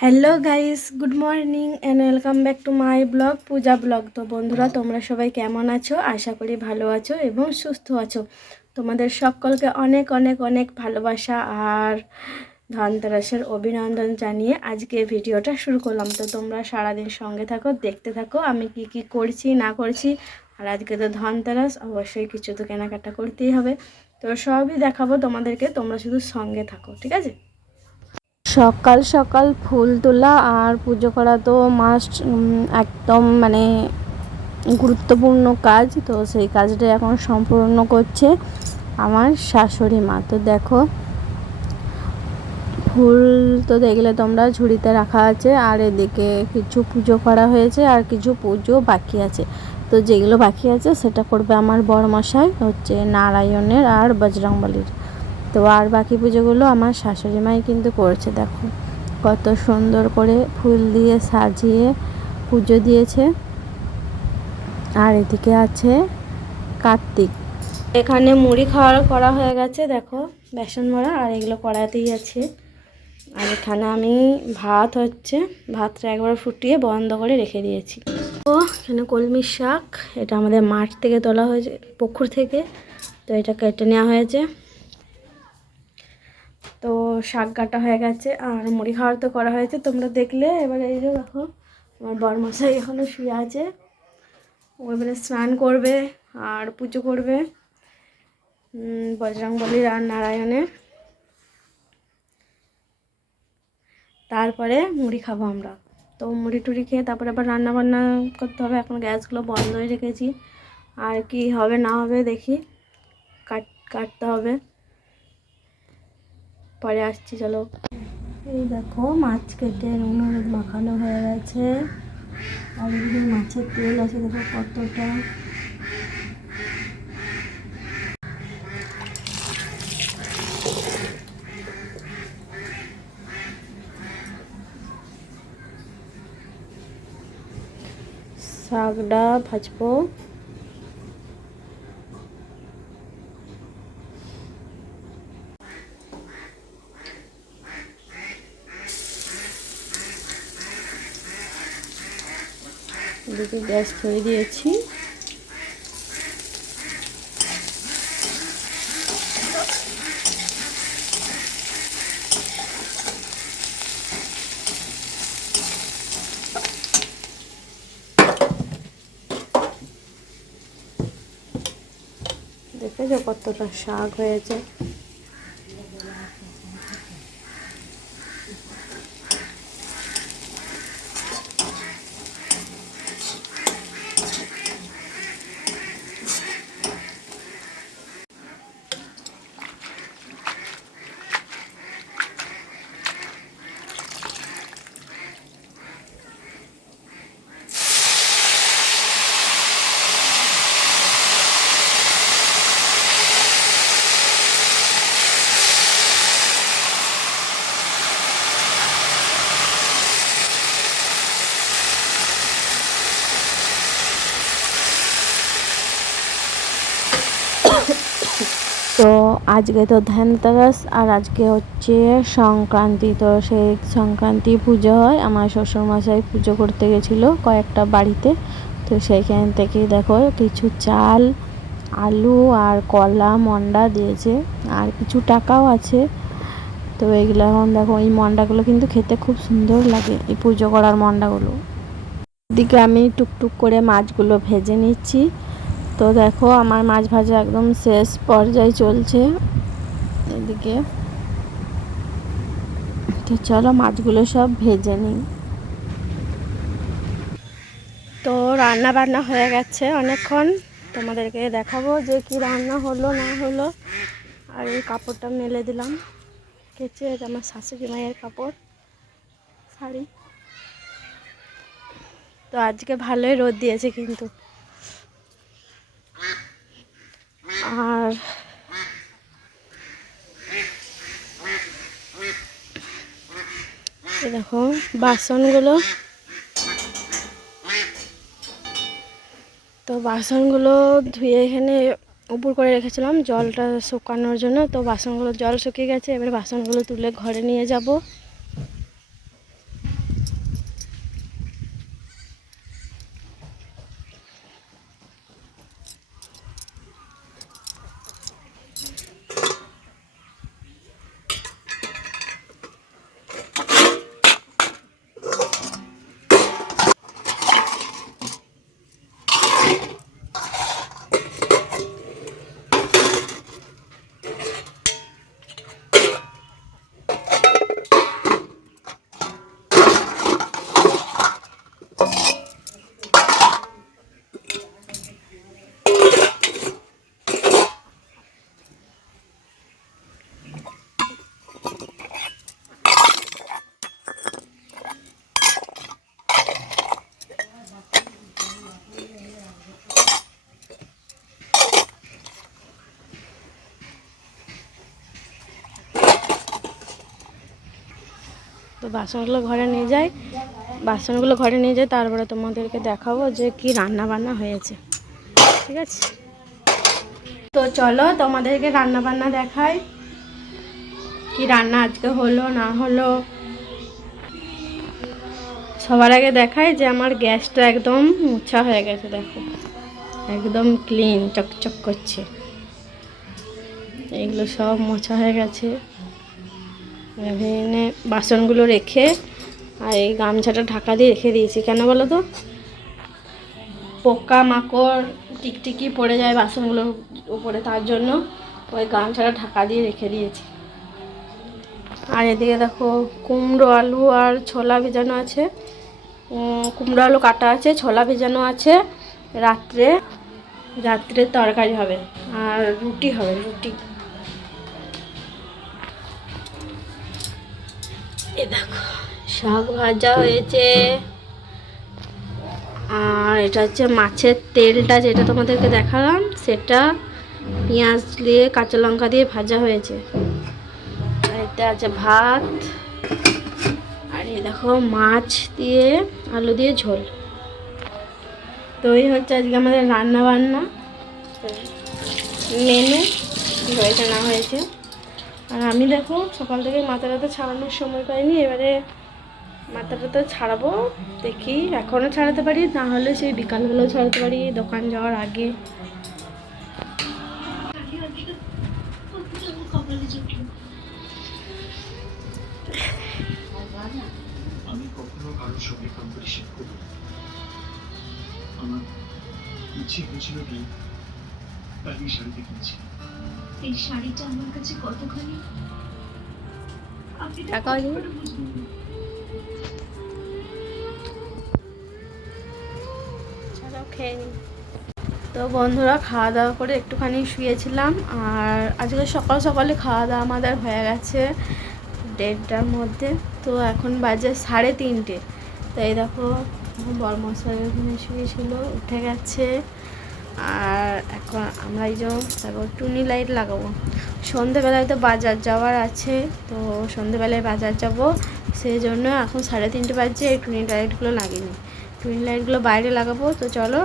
Hello guys, good morning and welcome back to my blog Puja blog. তো বন্ধুরা, তোমরা সবাই কেমন আছো? আশা করি ভালো আছো এবং সুস্থ আছো। তোমাদের সকলকে অনেক অনেক অনেক ভালোবাসা আর ধনতেরাসের অভিনন্দন জানিয়ে আজকে ভিডিওটা শুরু করলাম। তো তোমরা সারাদিন সঙ্গে থাকো, দেখতে থাকো আমি কি কি করছি না করছি। আর আজকে তো ধনতেরাস, অবশ্যই কিছু তো কেনাকাটা করতেই হবে। তো সবই দেখাবো তোমাদেরকে, তোমরা শুধু সঙ্গে থাকো, ঠিক আছে? সকাল সকাল ফুল তোলা আর পুজো করা তো মাস্ট, একদম মানে গুরুত্বপূর্ণ কাজ। তো সেই কাজটা এখন সম্পূর্ণ করছে আমার শাশুড়ি মা। তো দেখো, ফুল তো দেখলে তোমরা ঝুড়িতে রাখা আছে, আর এদিকে কিছু পুজো করা হয়েছে আর কিছু পুজো বাকি আছে। তো যেগুলো বাকি আছে সেটা করবে আমার বড়মশাই, হচ্ছে নারায়ণের আর বজরংবলীর। তো আর বাকি পুজোগুলো আমার শাশুড়ি মাই কিন্তু করছে। দেখো কত সুন্দর করে ফুল দিয়ে সাজিয়ে পুজো দিয়েছে। আর এদিকে আছে কার্তিক। এখানে মুড়ি খাওয়ার করা হয়ে গেছে, দেখো বেসন বড়া, আর এগুলো কড়াতেই আছে। আর এখানে আমি ভাতটা একবার ফুটিয়ে বন্ধ করে রেখে দিয়েছি। তো এখানে কলমির শাক, এটা আমাদের মাঠ থেকে তোলা হয়েছে, পুকুর থেকে। তো এটা কেটে নেওয়া হয়েছে। তো শাক কাটা হয়ে গেছে আর মুড়ি খাওয়ার তো করা হয়েছে, তোমরা দেখলে। এবারে এই যে দেখো, আমার বরমশাই এখনও শুয়ে আছে। ও এবারে স্নান করবে আর পুজো করবে বজরংবলীর আর নারায়ণের। তারপরে মুড়ি খাবো আমরা। তো মুড়ি টুড়ি খেয়ে তারপরে আবার রান্না বান্না করতে হবে। এখন গ্যাসগুলো বন্ধ হয়ে রেখেছি, আর কি হবে না হবে দেখি, কাটতে হবে, পরে আসছি, চলো। এই দেখো, মাছ কেটে নুন হলুদ মাখানো হয়ে গেছে। আর এদিকে মাছের তেল আছে, দেখো কতটা। শাকটা ভাজবো। এদিকে গ্যাস ধরে দিয়েছি। দেখেছো কতটা শাক হয়েছে। তো আজকে তো ধনতেরাস, আর আজকে হচ্ছে সংক্রান্তি। তো সেই সংক্রান্তি পুজো হয়, আমার শ্বশুরমশাই পুজো করতে গেছিলো কয়েকটা বাড়িতে। তো সেইখান থেকে দেখো কিছু চাল, আলু আর কলা মন্ডা দিয়েছে, আর কিছু টাকাও আছে। তো এইগুলো এখন দেখো, এই মন্ডাগুলো কিন্তু খেতে খুব সুন্দর লাগে, এই পুজো করার মন্ডাগুলো। এদিকে আমি টুকটুক করে মাছগুলো ভেজে নিচ্ছি। তো দেখো, আমার মাছ ভাজা একদম শেষ পর্যায়ে চলছে এদিকে। তো চলো মাছগুলো সব ভেজে নিই। তো রান্না বান্না হয়ে গেছে অনেকক্ষণ, তোমাদেরকে দেখাবো যে কি রান্না হলো না হলো। আর এই কাপড়টা মেলে দিলাম কেচে, এটা আমার শাশুড়ি মায়ের কাপড়, শাড়ি। তো আজকে ভালোই রোদ দিয়েছে কিন্তু। আর দেখো বাসনগুলো, তো বাসনগুলো ধুয়ে এখানে উপর করে রেখেছিলাম জলটা শুকানোর জন্য। তো বাসনগুলো জল শুকিয়ে গেছে, এবার বাসনগুলো তুলে ঘরে নিয়ে যাব। তো বাসনগুলো ঘরে নিয়ে যাই, তারপরে তোমাদেরকে দেখাবো যে কি রান্না বান্না হয়েছে। ঠিক আছে, তো চলো তোমাদেরকে রান্না বান্না দেখাই, কি রান্না আজকে হলো না হলো। সবার আগে দেখাই যে আমার গ্যাসটা একদম মোছা হয়ে গেছে, দেখো একদম ক্লিন চকচক করছে। এগুলো সব মোছা হয়ে গেছে। এখানে বাসনগুলো রেখে আর এই গামছাটা ঢাকা দিয়ে রেখে দিয়েছি, কেন বলো তো, পোকা মাকড় টিকটিকি পড়ে যায় বাসনগুলোর উপরে, তার জন্য ওই গামছাটা ঢাকা দিয়ে রেখে দিয়েছি। আর এদিকে দেখো কুমড়ো আলু আর ছোলা ভেজানো আছে, কুমড়ো আলু কাটা আছে, ছোলা ভেজানো আছে। রাত্রে তরকারি হবে আর রুটি হবে, রুটি। এ দেখো শাক ভাজা হয়েছে, আর এটা হচ্ছে মাছের তেলটা যেটা তোমাদেরকে দেখালাম, সেটা পেঁয়াজ দিয়ে কাঁচা লঙ্কা দিয়ে ভাজা হয়েছে। আর এতে আছে ভাত, আর এই দেখো মাছ দিয়ে আলু দিয়ে ঝোল। তো এই হচ্ছে আজকে আমাদের রান্না বান্না মেনু, কী হয়েছে না হয়েছে। আর আমি দেখো সকাল থেকে মাথাটা ছাড়ানোর সময় পাইনি, এবারে মাথাটা তো ছাড়াবো, দেখি এখনও ছাড়াতে পারি, না হলে সেই বিকালবেলাও ছাড়াতে পারি দোকান যাওয়ার আগে। আমি কখনো কারোর সঙ্গে কম্পিটিশন করি না। আমার ইচ্ছে হয়েছিল কি তাই এই শাড়িতে কিনছি। এই শাড়িটা আমার কাছে কতখানি তো বন্ধুরা খাওয়া দাওয়া করে একটুখানি শুয়েছিলাম, আর আজকে সকাল সকালে খাওয়া দাওয়া আমাদের হয়ে গেছে 1:30টার মধ্যে। তো এখন বাজে 3:30। তো এই দেখো বরমশাই ওখানে শুয়েছিল, উঠে গেছে। আর এখন আমরা এই যে টুনি লাইট লাগাবো, সন্ধেবেলায় তো বাজার যাওয়ার আছে, তো সন্ধেবেলায় বাজার যাব, সেই জন্য এখন 3:30 বাজছে, এই টুনি লাইটগুলো লাগিনি, টুনি লাইটগুলো বাইরে লাগাবো। তো চলো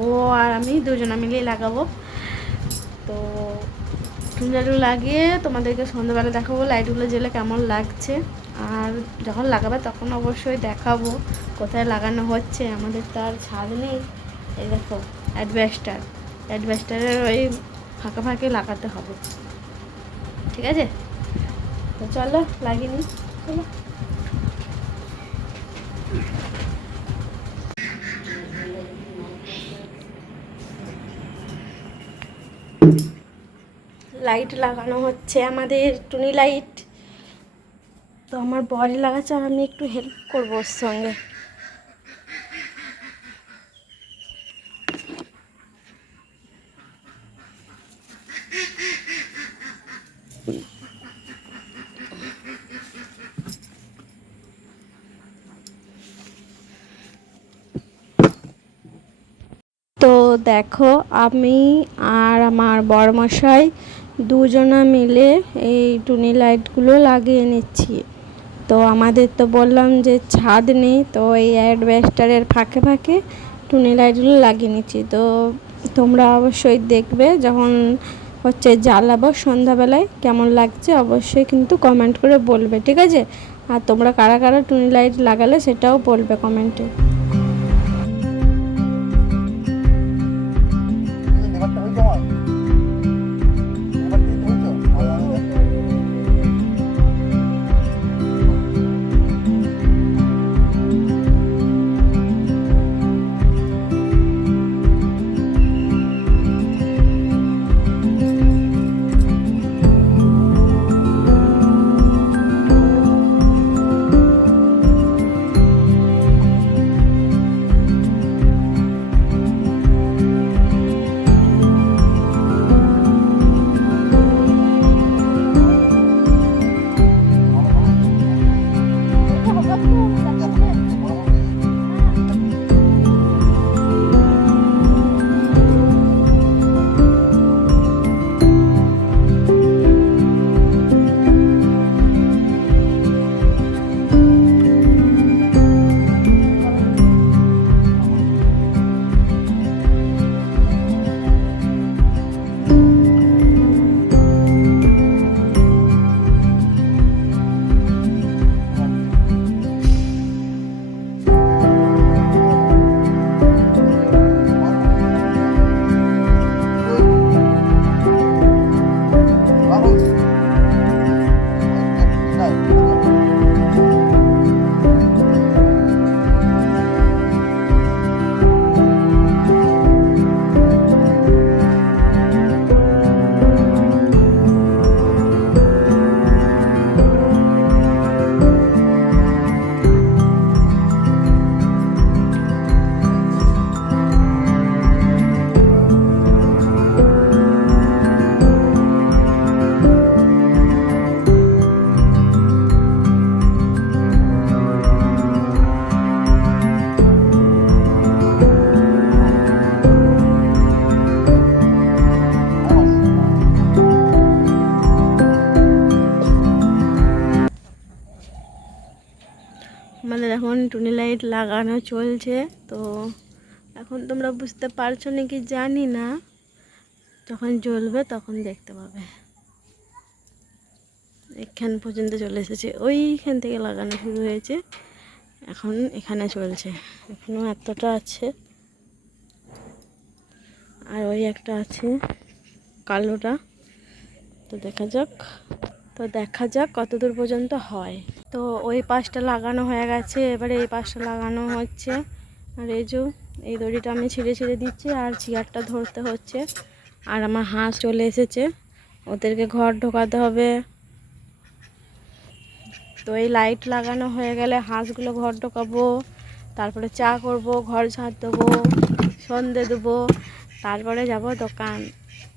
ও আর আমি দুজনা মিলেই লাগাবো। তো টুনি লাইটগুলো লাগিয়ে তোমাদেরকে সন্ধ্যাবেলা দেখাবো লাইটগুলো জ্বেলে কেমন লাগছে। আর যখন লাগাবে তখন অবশ্যই দেখাবো কোথায় লাগানো হচ্ছে। আমাদের তো আর ছাদ নেই, এই দেখো অ্যাডভেস্টারের ওই ফাঁকা ফাঁকে লাগাতে হবে। ঠিক আছে, তো চলো লাগিয়ে নিই, চলো। লাইট লাগানো হচ্ছে আমাদের, টুনি লাইট। তো আমার বড়ি লাগাচ্ছে আর আমি একটু হেল্প করবো ওর সঙ্গে। তো দেখো আমি আর আমার বড়মশাই দুজনা মিলে এই টুনি লাইটগুলো লাগিয়ে নিচ্ছি। তো আমাদের তো বললাম যে ছাদ নেই, তো এই অ্যাডভেস্টারের ফাঁকে ফাঁকে টুনি লাইটগুলো লাগিয়ে নিচ্ছি। তো তোমরা অবশ্যই দেখবে যখন হচ্ছে জ্বালাবো সন্ধ্যাবেলায় কেমন লাগছে, অবশ্যই কিন্তু কমেন্ট করে বলবে, ঠিক আছে। আর তোমরা কারা কারা টুনি লাইট লাগালে সেটাও বলবে কমেন্টে। আমাদের এখন টুনি লাইট লাগানো চলছে। তো এখন তোমরা বুঝতে পারছো নাকি জানি না, যখন জ্বলবে তখন দেখতে পাবে। এখান পর্যন্ত চলে এসেছে, ওইখান থেকে লাগানো শুরু হয়েছে, এখন এখানে চলছে। এখনও এতটা আছে, আর ওই একটা আছে কালোটা। তো দেখা যাক কতদূর পর্যন্ত হয়। তো ওই পাশটা লাগানো হয়ে গেছে, এবারে এই পাশটা লাগানো হচ্ছে। আর এই দড়িটা আমি ছিঁড়ে ছিঁড়ে দিচ্ছি, আর চেয়ারটা ধরতে হচ্ছে। আর আমার হাঁস চলে এসেছে, ওদেরকে ঘর ঢোকাতে হবে। তো এই লাইট লাগানো হয়ে গেলে হাঁসগুলো ঘর ঢোকাবো, তারপরে চা করব, ঘর ঝাড় দেবো, সন্ধে দেবো, তারপরে যাব দোকান,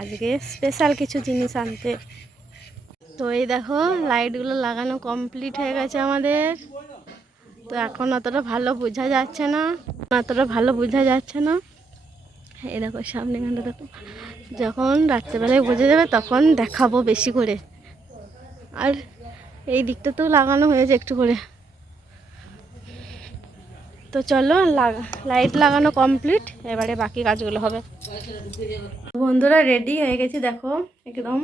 আজকে স্পেশাল কিছু জিনিস আনতে। তো এই দেখো লাইটগুলো লাগানো কমপ্লিট হয়ে গেছে আমাদের। তো এখন অতটা ভালো বোঝা যাচ্ছে না। এই দেখো সামনে গানটা দেখো, যখন রাত্রেবেলায় বোঝা যাবে তখন দেখাবো বেশি করে। আর এই দিকটাতেও লাগানো হয়েছে একটু করে। তো চলো লাইট লাগানো কমপ্লিট, এবারে বাকি কাজগুলো হবে। বন্ধুরা রেডি হয়ে গেছি দেখো একদম।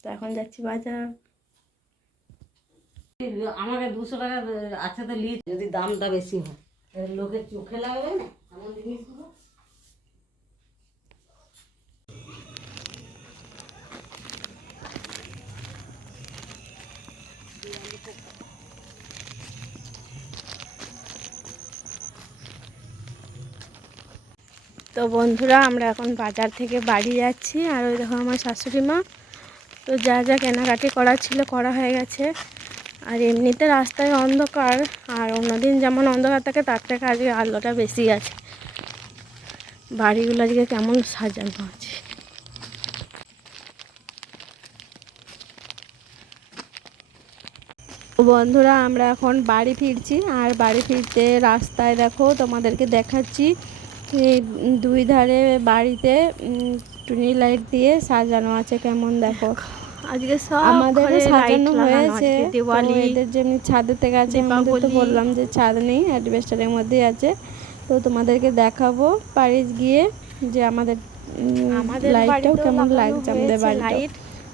তো এখন যাচ্ছি বাজার। আমাকে 200 টাকা আছে তো লিজ, যদি দামটা বেশি হয় লোকের চোখে লাগবে না এমন জিনিসগুলো। তো বন্ধুরা আমরা এখন বাজার থেকে বাড়ি যাচ্ছি, আর ওই দেখো আমার শাশুড়ি মা। তো যা যা কেনাকাটি করার ছিল করা হয়ে গেছে। আর এমনিতে রাস্তায় অন্ধকার, আর অন্যদিন যেমন অন্ধকার থাকে তার থেকে আজকে আলোটা বেশি আছে। বাড়িগুলো আজকে কেমন সাজানো আছে। বন্ধুরা আমরা এখন বাড়ি ফিরছি, আর বাড়ি ফিরতে রাস্তায় দেখো তোমাদেরকে দেখাচ্ছি, এই দুই ধারে বাড়িতে টুনি লাইট দিয়ে সাজানো আছে, কেমন দেখো। আজকে সব আমাদের সাজানো হয়েছে। এদের যেমনি ছাদের থেকে আছে, আমাদের তো বললাম যে ছাদ নেই, অ্যাডভেস্টারের মধ্যেই আছে। তো তোমাদেরকে দেখাবো বাড়ি গিয়ে যে আমাদের লাইটটাও কেমন লাগছে, আমাদের বাড়িটা।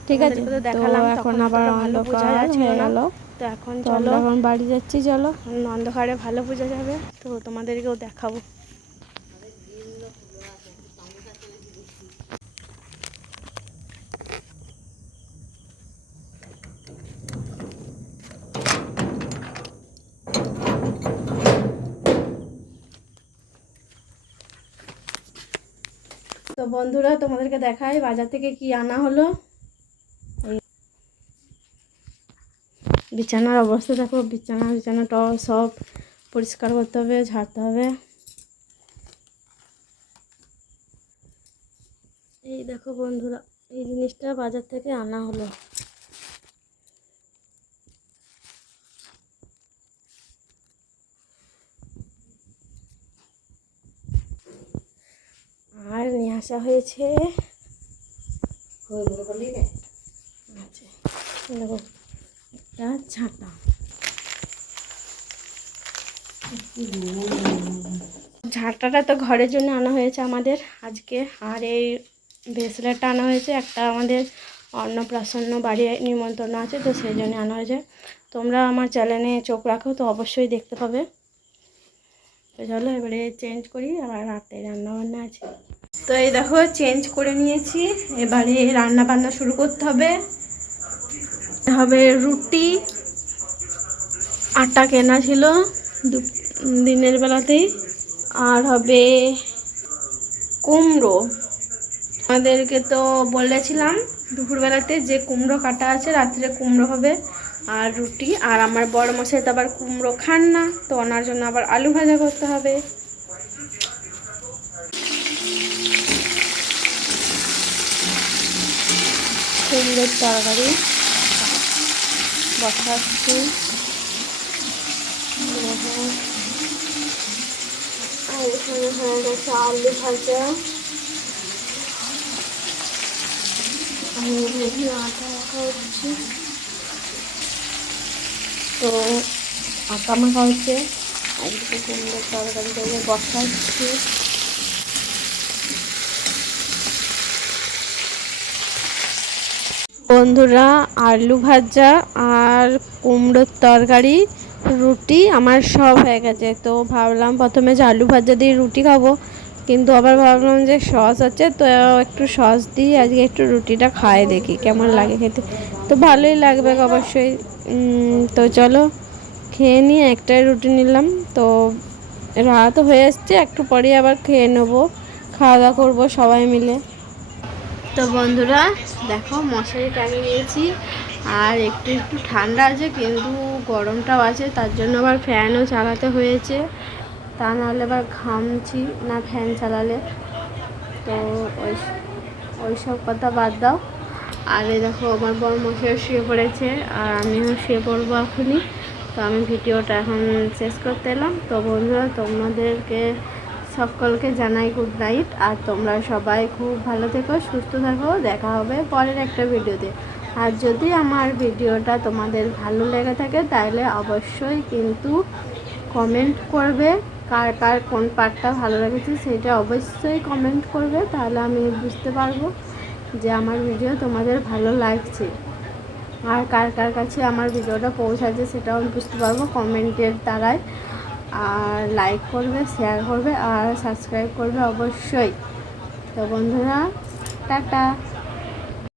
ঠিক আছে, তো এখন আবার অন্ধকার হয়ে গেল। তো এখন চলো, এখন বাড়ি যাচ্ছি, চলো। অন্ধকারে ভালো বোঝা যাবে, তো তোমাদেরকেও দেখাবো। তো বন্ধুরা তোমাদেরকে দেখাই বাজার থেকে কি আনা হলো। বিছানার অবস্থা দেখো, বিছানাটা সব পরিষ্কার করতে হবে, ঝাড়তে হবে। এই দেখো বন্ধুরা, এই জিনিসটা বাজার থেকে আনা হলো। আর নিয়ে আসা হয়েছে দেখো একটা ছাতা। ঝাঁটাটা তো ঘরের জন্য আনা হয়েছে আমাদের আজকে। আর এই ব্রেসলেটটা আনা হয়েছে একটা, আমাদের অন্নপ্রাশন বাড়ি নিমন্ত্রণ আছে, তো সেই জন্য আনা হয়েছে। তোমরা আমার চ্যানেলে চোখ রাখো তো অবশ্যই দেখতে পাবে। তো চলো এবারে চেঞ্জ করি, আবার রাতে রান্নাবান্না আছে। তো এই দেখো চেঞ্জ করে নিয়েছি, এবারে রান্না বান্না শুরু করতে হবে। রুটি, আটা কেনা ছিল দিনের বেলাতেই, আর হবে কুমড়ো। আমাদেরকে তো বলেছিলাম দুপুরবেলাতে যে কুমড়ো কাটা আছে, রাত্রে কুমড়ো হবে আর রুটি। আর আমার বড় মশাই তো আবার কুমড়ো খান না, তো ওনার জন্য আবার আলু ভাজা করতে হবে। কুমড়োর তরকারি বসাচ্ছি। আর এখানে হয়ে গেছে আলু ভাজা। আটা রাখা হচ্ছে। তো আঁকা মাখা হচ্ছে, একদিকে কুমড়োর তরকারি করে বসাচ্ছি। বন্ধুরা, আলু ভাজা আর কুমড়োর তরকারি, রুটি আমার সব হয়ে গেছে। তো ভাবলাম প্রথমে যে আলু ভাজা দিয়ে রুটি খাবো, কিন্তু আবার ভাবলাম যে সস আছে, তো একটু সস দিয়ে আজকে একটু রুটিটা খাই, দেখি কেমন লাগে খেতে। তো ভালোই লাগবে অবশ্যই। তো চলো খেয়ে নিয়ে একটাই রুটি নিলাম। তো রাত হয়ে এসছে, একটু পরে আবার খেয়ে নেবো, খাওয়া দাওয়া করবো সবাই মিলে। তো বন্ধুরা দেখো, মশারি টাঙিয়ে নিয়েছি, আর একটু একটু ঠান্ডা আছে কিন্তু গরমটাও আছে, তার জন্য আবার ফ্যানও চালাতে হয়েছে, তা নাহলে আবার ঘামছি না ফ্যান চালালে। তো ওই সব কথা বাদ দাও। আর এই দেখো আমার বড় মশাই শুয়ে পড়েছে, আর আমিও শুয়ে পড়বো এখনই। তো আমি ভিডিওটা এখন শেষ করতে এলাম। তো বন্ধুরা, তোমাদেরকে সকলকে জানাই গুড নাইট, আর তোমরা সবাই খুব ভালো থেকো, সুস্থ থাকো। দেখা হবে পরের একটা ভিডিওতে। আর যদি আমার ভিডিওটা তোমাদের ভালো লেগে থাকে তাহলে অবশ্যই কিন্তু কমেন্ট করবে, কার কার কোন পার্টটা ভালো লেগেছে সেটা অবশ্যই কমেন্ট করবে, তাহলে আমি বুঝতে পারবো যে আমার ভিডিও তোমাদের ভালো লাগছে। আর কার কার কাছে আমার ভিডিওটা পৌঁছাচ্ছে সেটাও আমি বুঝতে পারবো কমেন্টের দ্বারাই। আর লাইক করবে, শেয়ার করবে আর সাবস্ক্রাইব করবে অবশ্যই। তো বন্ধুরা, টাটা।